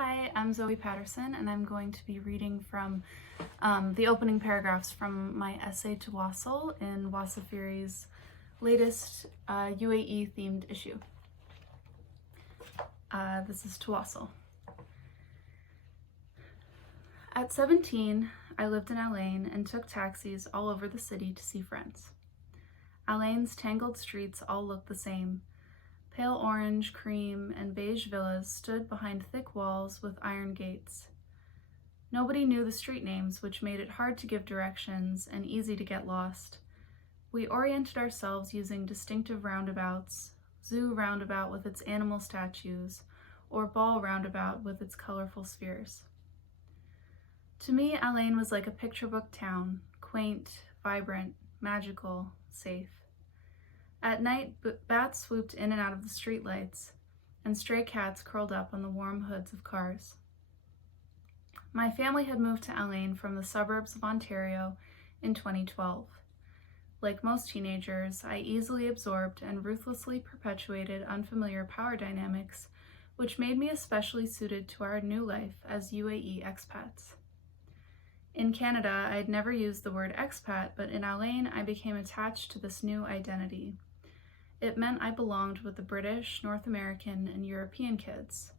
Hi, I'm Zoe Patterson, and I'm going to be reading from the opening paragraphs from my essay Tawasul in Wasafiri's latest UAE themed issue. This is Tawasul. At 17, I lived in Al Ain and took taxis all over the city to see friends. Al Ain's tangled streets all looked the same. Pale orange, cream, and beige villas stood behind thick walls with iron gates. Nobody knew the street names, which made it hard to give directions and easy to get lost. We oriented ourselves using distinctive roundabouts, zoo roundabout with its animal statues, or ball roundabout with its colorful spheres. To me, Al Ain was like a picture book town, quaint, vibrant, magical, safe. At night, bats swooped in and out of the streetlights, and stray cats curled up on the warm hoods of cars. My family had moved to Al Ain from the suburbs of Ontario in 2012. Like most teenagers, I easily absorbed and ruthlessly perpetuated unfamiliar power dynamics, which made me especially suited to our new life as UAE expats. In Canada, I had never used the word expat, but in Al Ain, I became attached to this new identity. It meant I belonged with the British, North American, and European kids,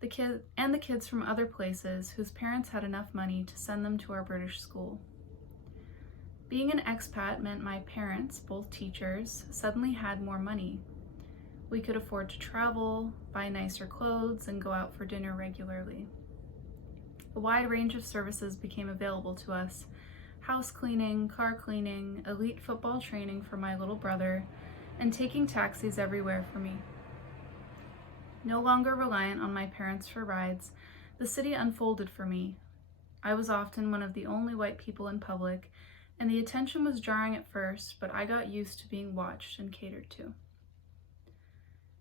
the kids from other places whose parents had enough money to send them to our British school. Being an expat meant my parents, both teachers, suddenly had more money. We could afford to travel, buy nicer clothes, and go out for dinner regularly. A wide range of services became available to us: house cleaning, car cleaning, elite football training for my little brother, and taking taxis everywhere for me. No longer reliant on my parents for rides, the city unfolded for me. I was often one of the only white people in public, and the attention was jarring at first, but I got used to being watched and catered to.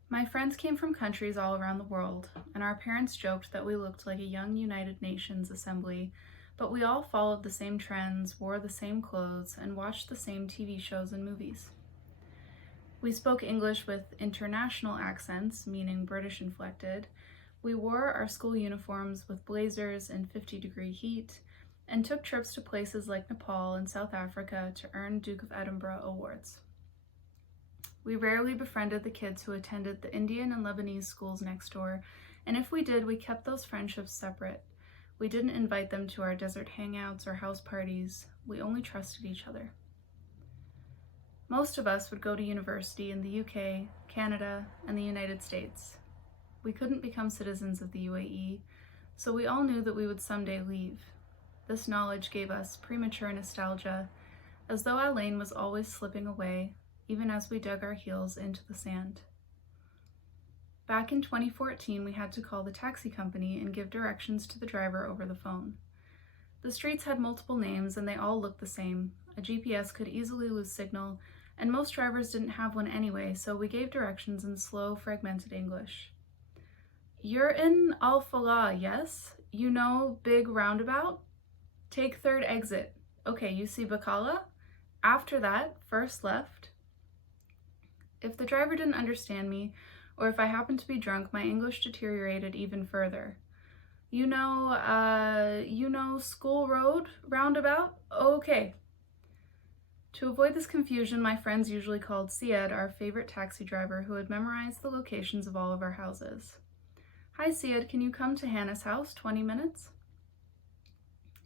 My friends came from countries all around the world, and our parents joked that we looked like a young United Nations assembly, but we all followed the same trends, wore the same clothes, and watched the same TV shows and movies. We spoke English with international accents, meaning British inflected. We wore our school uniforms with blazers in 50-degree heat, and took trips to places like Nepal and South Africa to earn Duke of Edinburgh awards. We rarely befriended the kids who attended the Indian and Lebanese schools next door, and if we did, we kept those friendships separate. We didn't invite them to our desert hangouts or house parties. We only trusted each other. Most of us would go to university in the UK, Canada, and the United States. We couldn't become citizens of the UAE, so we all knew that we would someday leave. This knowledge gave us premature nostalgia, as though Al Ain was always slipping away, even as we dug our heels into the sand. Back in 2014, we had to call the taxi company and give directions to the driver over the phone. The streets had multiple names and they all looked the same. A GPS could easily lose signal, and most drivers didn't have one anyway, so we gave directions in slow, fragmented English. "You're in Al Falah, yes? You know, big roundabout? Take third exit. Okay, you see Bacala? After that, first left." If the driver didn't understand me, or if I happened to be drunk, my English deteriorated even further. You know School Road roundabout? Okay. To avoid this confusion, my friends usually called Syed, our favorite taxi driver, who had memorized the locations of all of our houses. "Hi Syed, can you come to Hannah's house, 20 minutes?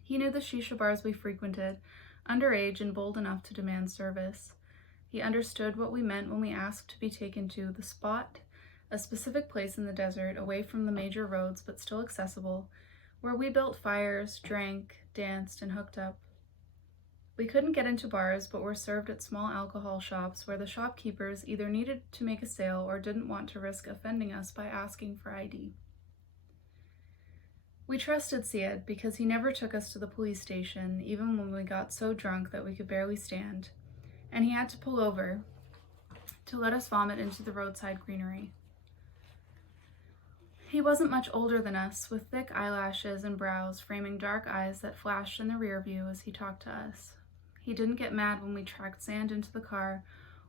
He knew the shisha bars we frequented, underage and bold enough to demand service. He understood what we meant when we asked to be taken to the spot, a specific place in the desert, away from the major roads but still accessible, where we built fires, drank, danced, and hooked up. We couldn't get into bars, but were served at small alcohol shops where the shopkeepers either needed to make a sale or didn't want to risk offending us by asking for ID. We trusted Syed because he never took us to the police station, even when we got so drunk that we could barely stand, and he had to pull over to let us vomit into the roadside greenery. He wasn't much older than us, with thick eyelashes and brows framing dark eyes that flashed in the rear view as he talked to us. He didn't get mad when we tracked sand into the car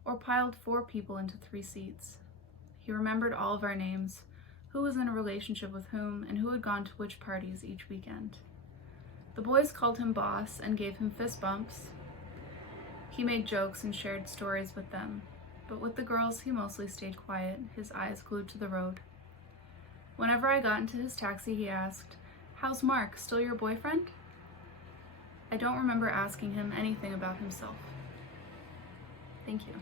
or piled 4 people into 3 seats. He remembered all of our names, who was in a relationship with whom, and who had gone to which parties each weekend. The boys called him boss and gave him fist bumps. He made jokes and shared stories with them, but with the girls he mostly stayed quiet, his eyes glued to the road. Whenever I got into his taxi, he asked, "How's Mark, still your boyfriend?" I don't remember asking him anything about himself. Thank you.